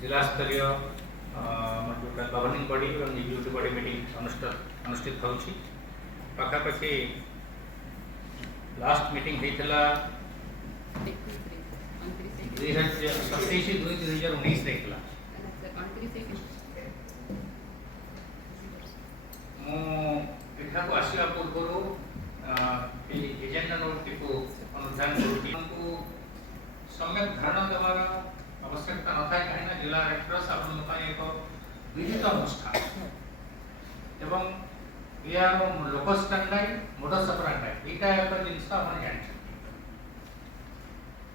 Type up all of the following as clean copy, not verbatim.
जिला स्तरीय governing body और एग्जीक्यूटिव बॉडी मीटिंग अनुष्ठित होची पाखापाखि लास्ट मीटिंग होता 27/2/2019 को आसवा पूर्व एजेंडा नोट टी अनुधान करूँ सम्यक धारणा देवार आवश्यकता न था कहीं जिला रेड क्रॉस आप एक विहित अनुष्ठान एवं यार लोक स्टैंडर्ड मोडस ऑपरेंडी एटा एक जिनस आपण जानि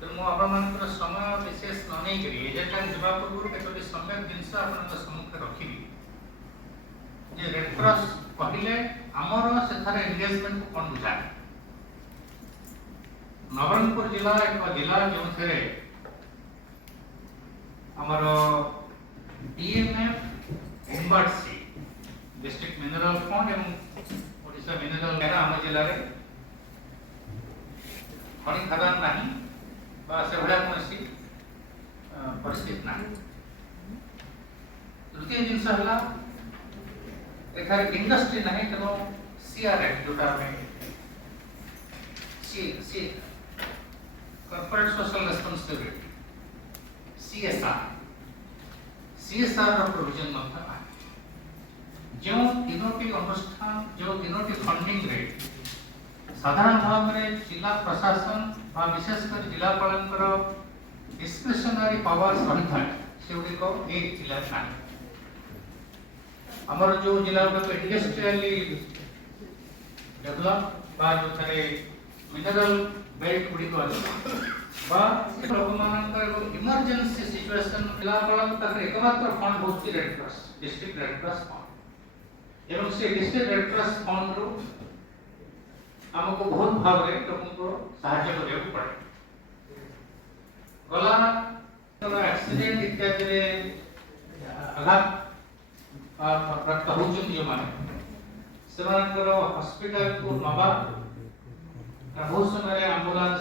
तो मु आपण समय विशेष न नहीं करी एजेंडा जबा पूर्व केतोटी सम्यक जिनस आपण सम्मुख रखिबी जे रेड क्रॉस कहले आमर सेथार एंगेजमेंट को कोन बुझा नवरंगपुर जिला एक जिला जो थे आमर DMF NBC district mineral fund एवं ओडिशा मिनरल मेरा आम जिले में खनि खदान नहीं बा से भड़ा कोसी परिस्थिति ना तृतीय जिनस हला एखारे इंडस्ट्री नहीं तेनो सीआरएफ जोटा में सी कॉर्पोरेट सोशल रेस्पॉन्सिबिलिटी सीएसआर रो प्रोविजन नथा जो तीनोटी अनुष्ठान जो तीनोटी फंडिंग रे साधारण भाव में जिला प्रशासन बा विशेषकर जिलापालंकर डिस्क्रिशनरी पावर्स रही था सेउडी को एक जिला था हमर जो जिला को इंडस्ट्रियली डेवलप बा जो थारे मिनरल बेल्ट गुडी को बा लोकमानकर इमरजेंसी सिचुएशन जिलापालन तक एकमात्र फंड होची red cross district red cross fund एवं से डिस्ट्रिक्ट रेड क्रॉस फंड रो हमको बहुत भाव रे लोगों को सहायता करबे पड़े गला तो एक्सीडेंट इत्यादि रे आघात प्राप्त होचन जो माने सेमानकर हॉस्पिटल को नबा बहुत समय एम्बुलेंस